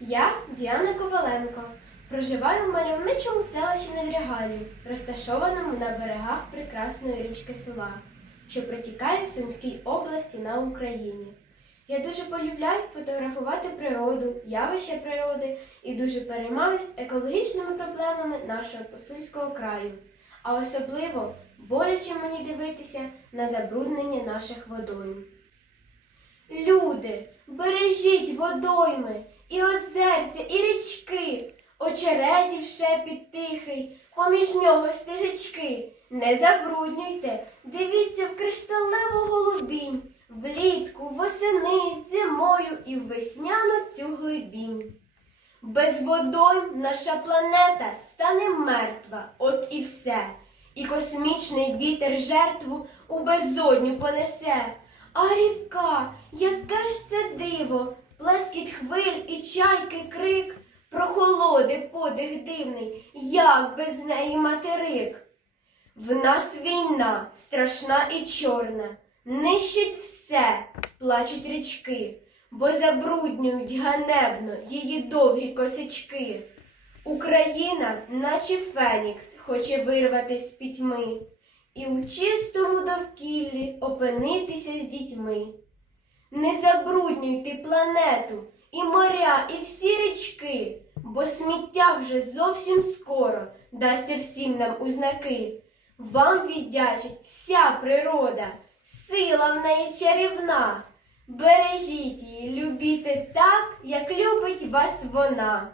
Я Діана Коваленко. Проживаю в мальовничому селищі Недрягалі, розташованому на берегах прекрасної річки Сула, що протікає в Сумській області на Україні. Я дуже полюбляю фотографувати природу, явища природи і дуже переймаюсь екологічними проблемами нашого посульського краю. А особливо боляче мені дивитися на забруднення наших водойм. Люди, бережіть водойми, і озерця, і річки, очеретів шепіт тихий, поміж нього стежечки. Не забруднюйте, дивіться в кришталеву голубінь, влітку, восени, зимою і в весняну цю глибінь. Без водойм наша планета стане мертва, от і все. І космічний вітер жертву у безодню понесе. А ріка, яке ж це диво, плескіт хвиль і чайки крик, прохолоди подих дивний, як без неї материк. В нас війна страшна і чорна, нищить все, плачуть річки, бо забруднюють ганебно її довгі косячки. Україна, наче Фенікс, хоче вирватись з пітьми і у чистому довкіллі опинитися з дітьми. Не забруднюйте планету і моря, і всі річки, бо сміття вже зовсім скоро дасться всім нам у знаки. Вам віддячить вся природа, сила в неї чарівна. Бережіть її, любіте так, як любить вас вона.